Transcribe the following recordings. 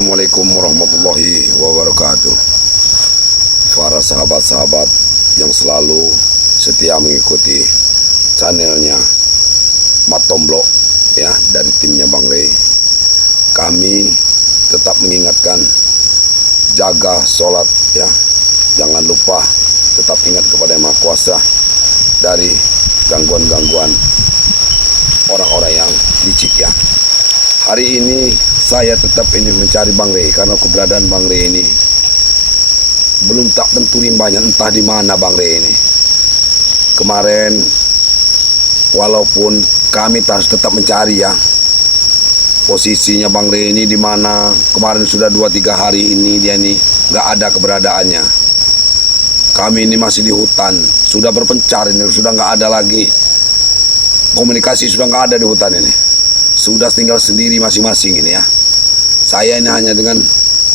Assalamualaikum warahmatullahi wabarakatuh. Para sahabat-sahabat yang selalu setia mengikuti channelnya Matomblo ya, dari timnya Bang Rey. Kami tetap mengingatkan, jaga sholat ya, jangan lupa tetap ingat kepada Yang Maha Kuasa dari gangguan-gangguan orang-orang yang licik ya. Hari ini saya tetap ingin mencari Bang Rey karena keberadaan Bang Rey ini belum tak tentu rimbanya, entah di mana Bang Rey ini. Kemarin walaupun kami harus tetap mencari ya, posisinya Bang Rey ini di mana. Kemarin sudah 2-3 hari ini dia ini nggak ada keberadaannya. Kami ini masih di hutan, sudah berpencar ini, sudah nggak ada lagi komunikasi, sudah nggak ada di hutan ini. Sudah tinggal sendiri masing-masing ini ya. Saya ini hanya dengan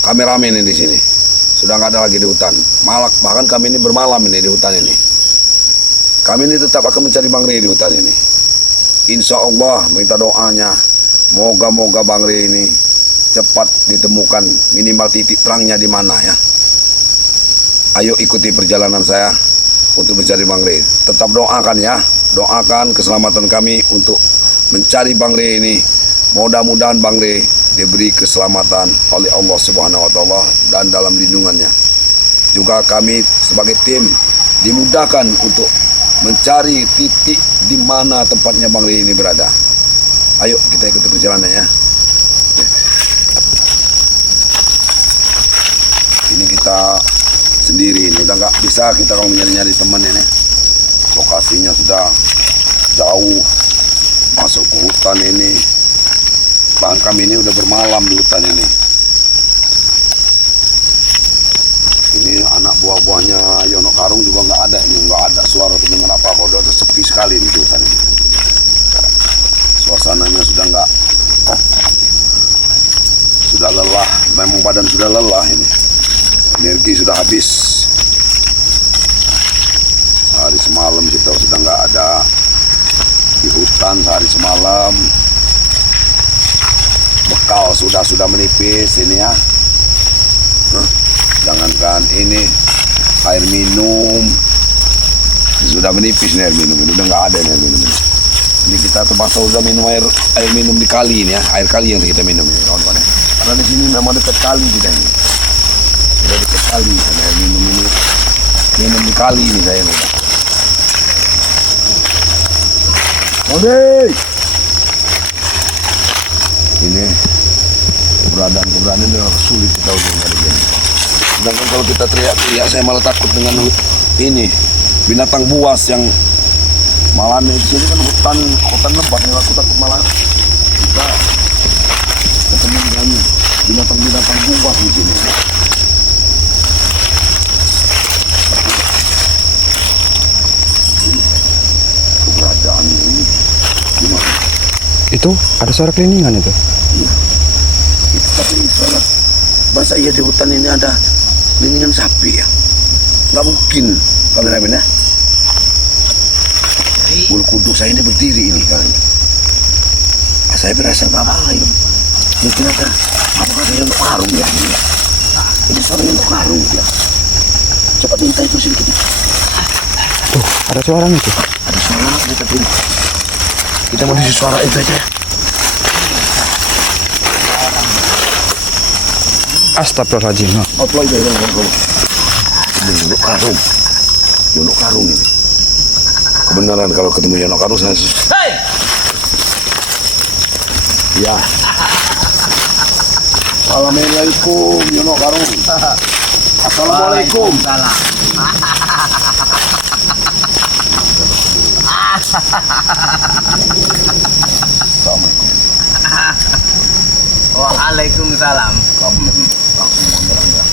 kameramen ini di sini. Sudah nggak ada lagi di hutan. Bahkan kami ini bermalam ini di hutan ini. Kami ini tetap akan mencari Bang Rey di hutan ini. Insya Allah minta doanya, moga-moga Bang Rey ini cepat ditemukan, minimal titik terangnya di mana ya. Ayo ikuti perjalanan saya untuk mencari Bang Rey. Tetap doakan ya, doakan keselamatan kami untuk mencari Bang Rey ini. Mudah-mudahan Bang Rey diberi keselamatan oleh Allah Subhanahu wa Ta'ala dan dalam lindungannya. Juga kami sebagai tim dimudahkan untuk mencari titik di mana tempatnya Bang Rey ini berada. Ayo kita ikuti perjalanannya. Ini kita sendiri, ini udah nggak bisa kita kalau nyari-nyari teman ini. Lokasinya sudah jauh masuk ke hutan ini. Bahkan kami ini udah bermalam di hutan ini. Ini anak buah-buahnya Yono Karung juga nggak ada ini, nggak ada suara terdengar apa-apa. Udah sepi sekali di hutan ini. Suasananya sudah lelah. Memang badan sudah lelah ini. Energi sudah habis. Sehari semalam kita sudah nggak ada di hutan sehari semalam. Bekal sudah menipis ini ya. Jangankan ini, air minum sudah menipis nih, air minum ini udah nggak ada nih air minum ini. Ini kita terpaksa udah minum air minum di kali ini ya, air kali yang kita minum ini kawan-kawan. Karena di sini memang dekat kali kita ini. Udah dekat kali, dan air minum ini minum di kali ini saya nih. Oke. Ini keberadaan itu sulit kita untuk mencari ini. Sedangkan kalau kita teriak-teriak, saya malah takut dengan ini binatang buas yang malah di sini kan hutan lebat nih. Aku takut malah kita ketemu dengan binatang buas di sini. Keberadaan ini gimana? Itu ada suara keliningan itu. Iya. Itu tapi salah. Masa iya di hutan ini ada keliningan sapi ya? Nggak mungkin kameramen ya. Bulu kuduk saya ini berdiri ini kali. Saya berasa nggak apa-apa. Mungkin ada apa yang untuk karung ya ini. Ini suara yang untuk karung ya. Coba minta itu sedikit. Tuh ada suaranya tuh. Ada suara kita mau di suara itu aja. Astagfirullahaladzim. Apa itu yang Yono Karung. Yono Karung ini. Kebenaran kalau ketemu Yono Karung saya. Hei! Ya. Assalamualaikum Yono Karung. Assalamualaikum. Salam. Assalamualaikum. Waalaikumsalam. Kamu langsung menyerang ya.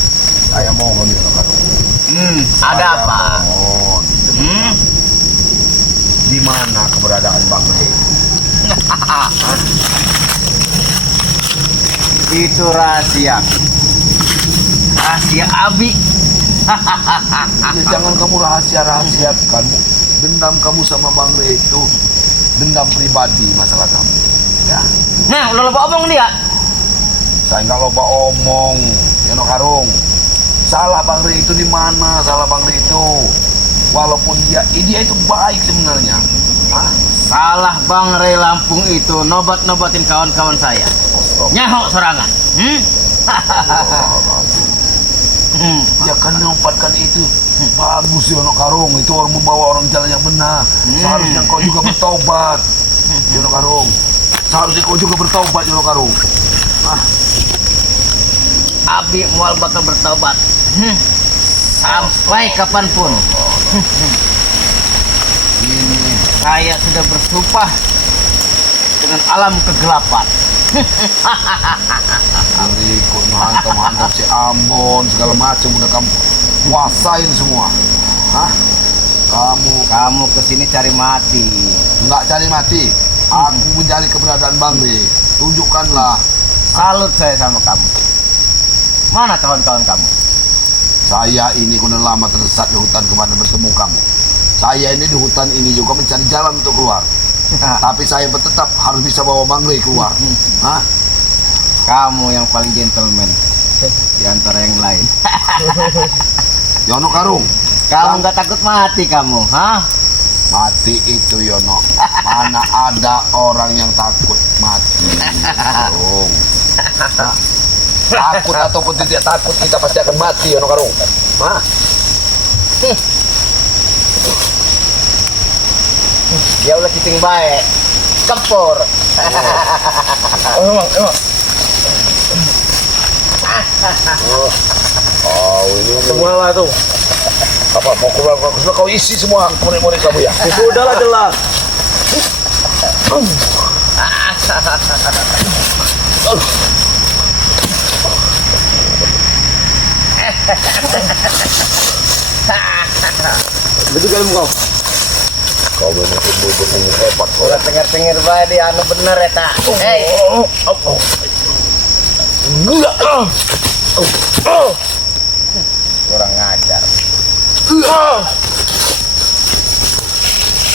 Saya mohon Yono Karung. Ada apa? Mohon. Di mana keberadaan Bang Rey? Itu rahasia. Rahasia Abi. Ya, jangan kamu rahasiakan. Dendam kamu sama Bang Rey itu dendam pribadi masalah kamu. Ya. Nah, udah lupa omong dia. Saya nggak lupa omong, Yono Karung. Salah Bang Rey itu di mana? Salah Bang Rey itu. Walaupun dia itu baik sebenarnya. Hah? Salah Bang Rey Lampung itu nobat-nobatin kawan-kawan saya. Nyahok serangan. Ya kan menempatkan itu bagus Yono Karung. Itu orang membawa orang jalan yang benar. Seharusnya kau juga bertobat, Yono Karung. Seharusnya kau juga bertobat, Yono Karung. Abi mual bakal bertobat. Sampai kapanpun. Ini Saya sudah bersumpah dengan alam kegelapan. ikut menghantam-hantam si Ambon segala macam udah kamu kuasain semua. Hah? Kamu kesini cari mati. Nggak cari mati. Aku mencari keberadaan Bang Rey. Tunjukkanlah. Salut saya sama kamu. Mana kawan-kawan kamu? Saya ini sudah lama tersesat di hutan kemana bertemu kamu. Saya ini di hutan ini juga mencari jalan untuk keluar. Tapi saya tetap harus bisa bawa Bang Rey keluar. Hah? Kamu yang paling gentleman di antara yang lain. Yono Karung. Kamu nggak takut mati kamu, hah? Mati itu Yono. Mana ada orang yang takut mati. Karung. Hah? Takut ataupun tidak takut kita pasti akan mati Yono Karung. Hah? Dia udah citing baik. Kempur. Emang. Oh, ini Semua lah tuh. apa mau keluar kau isi semua murid-murid kamu ya. Sudahlah jelas. Betul kan kau? Kau memang ibu-ibu yang hebat kau. Udah tengir-tengir baik dia anu bener ya tak. Hei. Kurang ngajar.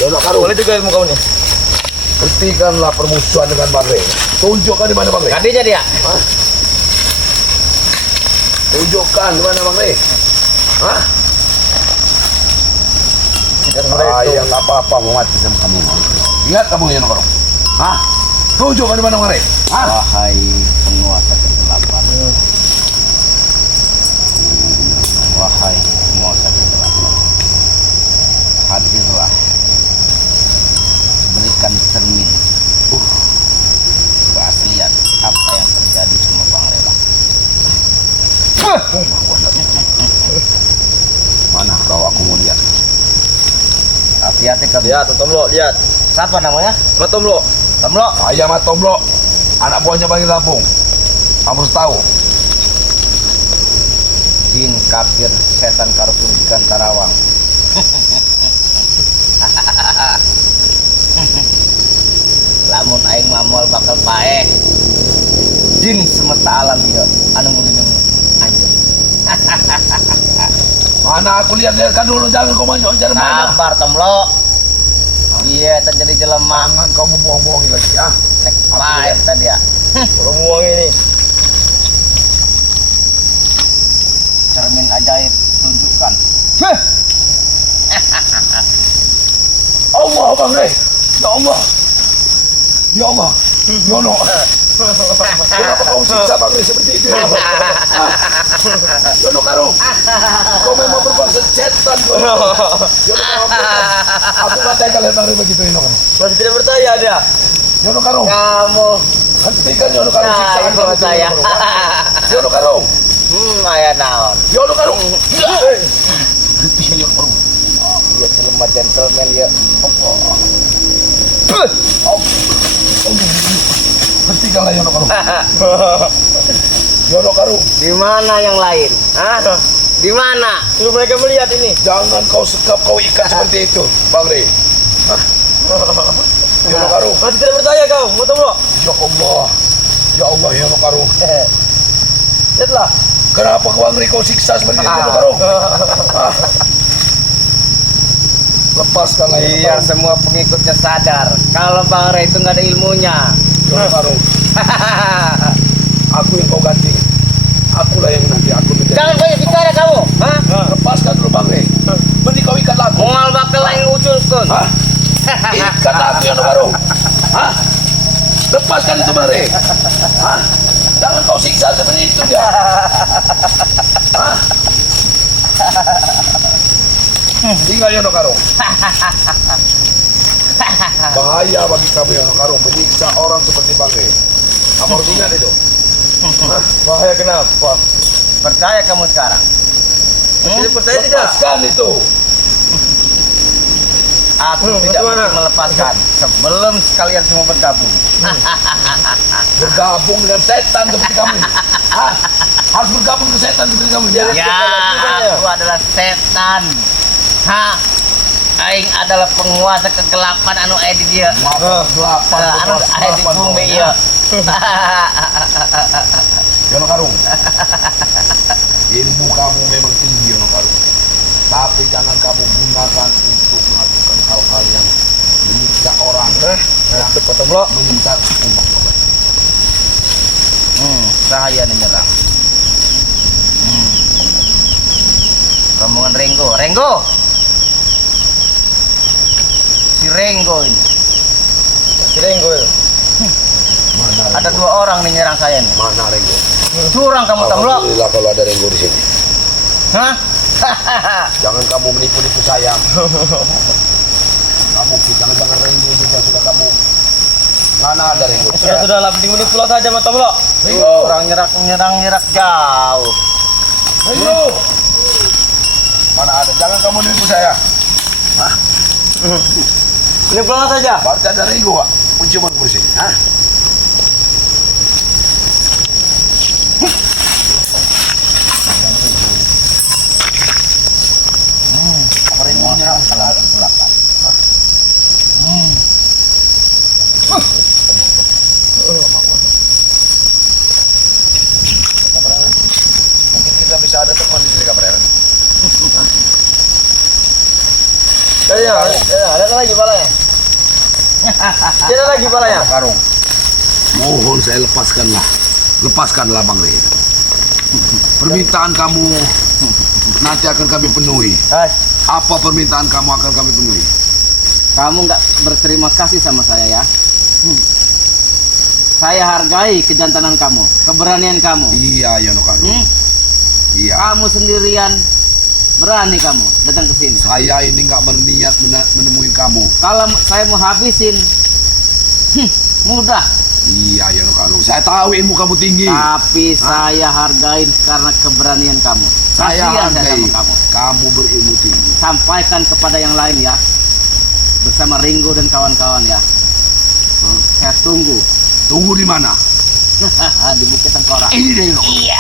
Yono Karung. Boleh juga ilmu kau nih. Hentikanlah permusuhan dengan Bang Rey. Tunjukkan di mana Bang Rey. Tadi jadi ya? Tunjukkan di mana Bang Rey. Hah? Saya nggak apa-apa mau mati sama kamu. Lihat kamu Yono Karung. Hah? Tunjukkan di mana Bang Rey. Hah? Wahai penguasa kegelapan. Wahai penguasa kegelapan. Hadirlah. Berikan cermin. Keaslian apa yang terjadi sama Bang Rela. Mana kau aku mau lihat. Hati-hati kamu. Lihat, Tomlo, lihat. Siapa namanya? Tomlo. Tomlo. Saya Mat Tomlo, anak buahnya Bang Lampung. Kamu harus tahu. Jin kafir setan kartun ikan tarawang. Lamun aing mamual bakal paeh. Jin semesta alam dia anu ngelindung anjing. Mana aku lihat-lihatkan dulu, jangan kau manjur-manjur mana. Sabar Tomlo. Iya terjadi jelema. Jangan kau membohong-bohongin lagi ya. Nek paeh tadi ya. Orang uang ini. Cermin ajaib tunjukkan. Allah Bang Rey. Ya Allah. Ya Allah. Yono. Kenapa kau siksa Bang Rey seperti itu? Yono Karung. Kau memang berbangsa setan. Yono Karung. Aku katakan kalian Bang Rey begitu Yono Karung. Masih tidak percaya dia. Yono Karung. Kamu. Hentikan Yono Karung Nah, siksaan itu kamu, saya. Yono Karung. Yono Karung. Aya naon. Yono Karung. Hentikan Yono Karung. Iya jelema gentleman ya. Hentikanlah Yono Karung. Yono Karung. Di mana yang lain? Hah? Di mana? Suruh mereka melihat ini. Jangan kau sekap, kau ikat seperti itu, Bang Rey. Hah? Yono Karung. Masih tidak percaya kau, Tomlo. Ya Allah. Ya Allah, Yono Karung. Lihatlah. Kenapa Bang Rey kau siksa seperti itu, Yono Karung? Ah. Lepaskanlah Yono Biar Karung. semua pengikutnya sadar kalau Bang Rey itu nggak ada ilmunya. Yono Karung. Aku aku yang kau ganti. Akulah yang nanti aku menjadi. Jangan banyak bicara kamu. Hah? Lepaskan dulu Bang Rey. Mending kau ikat aku. Mual bakal lain uculkan. Hah? Ikat aku Yono Karung. Hah? Lepaskan itu Bang Rey. Hah? Jangan kau siksa seperti itu dia. Hah? Tinggal Yono Karung. Bahaya bagi kamu Yono Karung menyiksa orang seperti Bang Rey. Kamu harus ingat itu. Hah? Bahaya kenapa? Percaya kamu sekarang. Tidak percaya tidak? Lepaskan itu. Aku tidak bagaimana? mungkin melepaskan sebelum kalian semua bergabung. Bergabung dengan setan seperti kamu. Hah? Harus bergabung ke setan seperti kamu. Ya. Ya, aku adalah setan. Ha, aing adalah penguasa kegelapan anu aya di dia. Delapan. Anu aya di bumi ya. Yono Karung. Ilmu kamu memang tinggi Yono Karung. Tapi jangan kamu gunakan untuk melakukan hal-hal yang menyiksa orang. Itu potong blok. Menyiksa umat. Bahaya nih nyerang. Rombongan Renggo, Renggo. Si Renggo ini. Sirenggo itu. Mana Ada Renggo? 2 orang nih nyerang saya nih. Mana Renggo? Curang kamu Tamlo. Alhamdulillah kalau ada Renggo di sini. Hah? Jangan kamu menipu-nipu saya. Kamu jangan Renggo juga sudah kamu. Mana ada Renggo? Sudah lah, mending pulau saja sama Tomlo. Renggo! Orang nyerang jauh. Renggo! Mana ada? Jangan kamu menipu saya. Ini pulau saja. Berarti ada Renggo, Pak. Menciuman ke sini. Hah? Apa Renggo menyerang? Salam kegelapan. Mungkin kita bisa ada teman di sini kabarnya. Ada lagi balanya. Tidak lagi balanya. Karung. Mohon saya lepaskanlah Bang Rey. Permintaan kamu nanti akan kami penuhi. Hai. Apa permintaan kamu akan kami penuhi? Kamu nggak berterima kasih sama saya ya. Saya hargai kejantanan kamu, keberanian kamu. Iya, Yono Karung. Iya. Kamu sendirian berani kamu datang ke sini. Saya ini nggak berniat menemui kamu. Kalau saya mau habisin, mudah. Iya, Yono Karung. Saya tahu ilmu kamu tinggi. Tapi saya hargain karena keberanian kamu. Saya Kasihan hargai sama kamu. kamu berilmu tinggi. Sampaikan kepada yang lain ya, bersama Ringo dan kawan-kawan ya. Saya tunggu Tunggu di mana? di Bukit Tengkorak. Ini deh, Yono. Iya.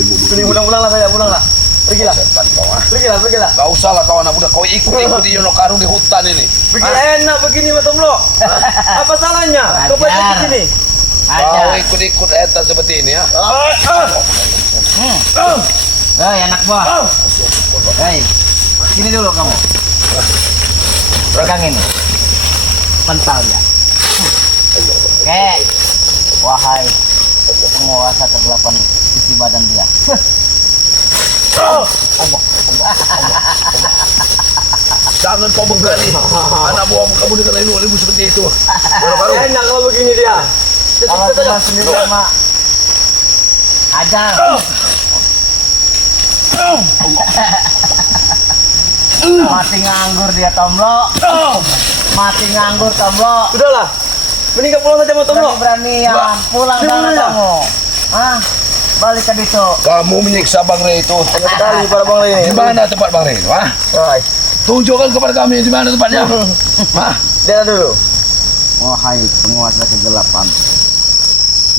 Ilmu Ini pulang lah saya, pulang lah. Pergilah. Setan kau, ah. Pergilah. Gak usah lah kau anak muda. Kau ikut di Yono Karung di hutan ini. Enak begini Mas Tomlo. Apa salahnya? Kau balik ke sini. Kau Aja. ikut eta seperti ini ya. Hei anak buah. Hei, sini dulu kamu. Pegang ini. Pental ya. Oke. Wahai penguasa kegelapan isi badan dia. Jangan kau berani. Anak buahmu kamu dengan ilmu seperti itu. Yono Karung. Enak kalau begini dia. Kalau cuma sendiri sama ajar. Mati nganggur dia Tomlo. Mati nganggur Tomlo. Sudahlah. Mending kau pulang saja sama Tomlo. Berani ya pulang Di sana mana? kamu. Hah? Balik ke ditu. Kamu menyiksa Bang Rey itu. Sekali para bang lain. Di mana tempat Bang Rey? Wah, Hai. tunjukkan kepada kami di mana tempatnya. Hah? Dia dulu. Wahai penguasa kegelapan,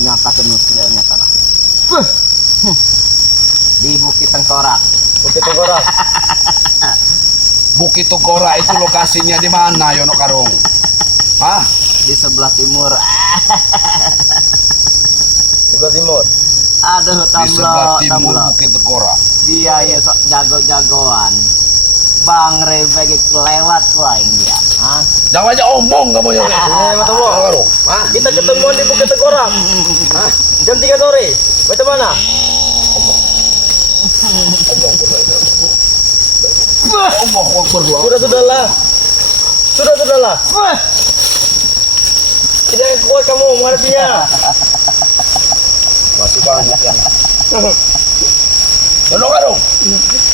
nyangka nusrianya tanah. Di Bukit Tengkorak. Bukit Tengkorak. Bukit Tengkorak itu lokasinya di mana, Yono Karung? Hah? Di sebelah timur. Sebelah timur. Aduh Di sebelah Tomlo, timur Tomlo. Bukit Tengkorak. Dia ya sok jago-jagoan. Bang Rey bagi lewat wah dia. Hah? Jangan aja omong kamu ya. Ini Mas Tomlo. Karung. Hah? Kita ketemuan di Bukit Tegorang. Jam 3 sore. Bagaimana? Sudahlah. Sudahlah. Tidak yang kuat kamu menghadapinya. Masih banyak yang. Yono Karung.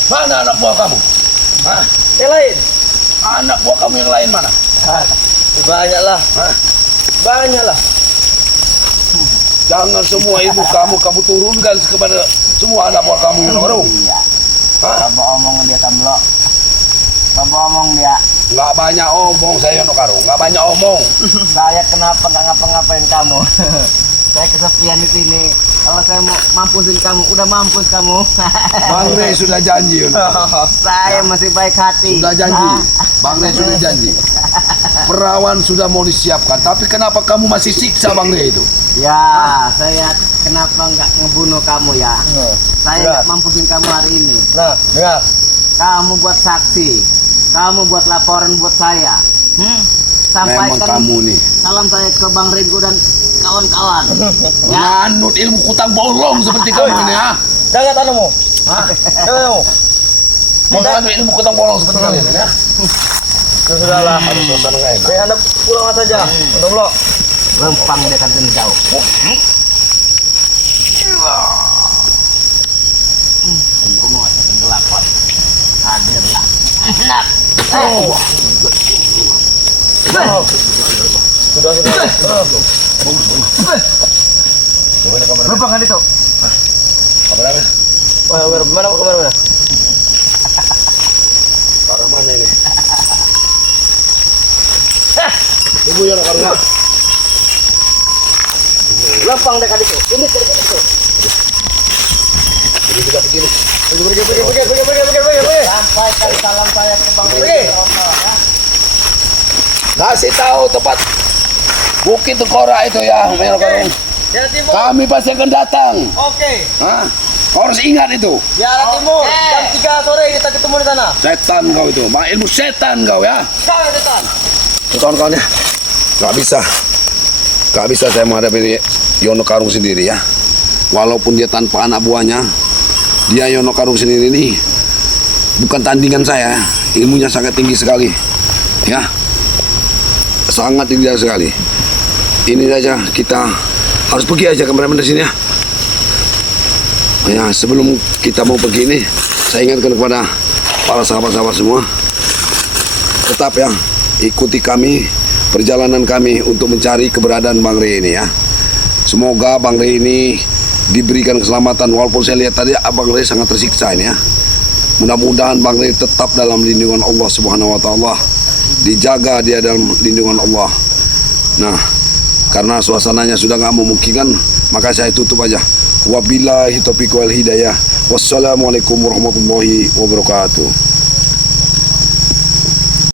Mana anak buah kamu? Hah? Yang lain? Anak buah kamu yang lain mana? Banyaklah. Hah? Banyaklah. Jangan semua ibu kamu turunkan kepada semua anak buah kamu Yono Karung. Iya. Hah? Coba omong dia Tomlo. Coba omong dia. Nggak banyak omong saya Yono Karung, nggak banyak omong. Saya kenapa nggak ngapa-ngapain kamu? Saya kesepian di sini. Kalau saya mau mampusin kamu, udah mampus kamu. Bang Rey sudah janji Yono. Saya masih baik hati. Sudah janji. Bang Rey sudah janji. Perawan sudah mau disiapkan, tapi kenapa kamu masih siksa Bang Rey itu? Ya, saya kenapa nggak ngebunuh kamu ya? Saya Dengar. nggak mampusin kamu hari ini. Nah, dengar. Kamu buat saksi, kamu buat laporan buat saya. Memang Sampaikan kamu nih salam saya ke Bang Ringo dan kawan-kawan. Ya, menganut ilmu kutang bolong seperti kamu ini ya. Jangan tanammu. Hah? Jangan tanammu. Menganut ilmu kutang bolong seperti kalian ini ya. Sudahlah. Ada suasana nggak enak. Saya Anda pulang saja. Mas Tomlo. lempang dia kan kena jauh. Aku mau saya kegelapan. Hadirlah. Enak. Oh. Sudah. Coba ini kamera. Lupakan itu. Kamera mana? Mana? Kamera mana ini? Ibu Yono Karung. Lempang dekat itu. Ini dekat itu. Ini juga begini. Pergi. Sampaikan salam saya ke Bang Pergi. Ringo. Kasih tahu tempat Bukit Tegora itu ya, Yono Karung. Di arah timur. Kami pasti akan datang. Oke. Hah? Kau harus ingat itu. Di arah timur. Jam 3 sore kita ketemu di sana. Setan kau itu, ilmu setan kau ya. Kau yang datang. Kawan-kawan ya, nggak bisa saya menghadapi Yono Karung sendiri ya. Walaupun dia tanpa anak buahnya, dia Yono Karung sendiri ini bukan tandingan saya. Ilmunya sangat tinggi sekali, ya, sangat tinggi sekali. Ini saja kita harus pergi aja kameramen dari sini ya. Ya, sebelum kita mau pergi ini, saya ingatkan kepada para sahabat-sahabat semua, tetap ya ikuti kami, perjalanan kami untuk mencari keberadaan Bang Rey ini ya. Semoga Bang Rey ini diberikan keselamatan, walaupun saya lihat tadi Abang Rey sangat tersiksa ini ya. Mudah-mudahan Bang Rey tetap dalam lindungan Allah Subhanahu wa taala. Dijaga dia dalam lindungan Allah. Nah, karena suasananya sudah nggak memungkinkan, maka saya tutup aja. Wabillahi taufiq wal hidayah. Wassalamualaikum warahmatullahi wabarakatuh.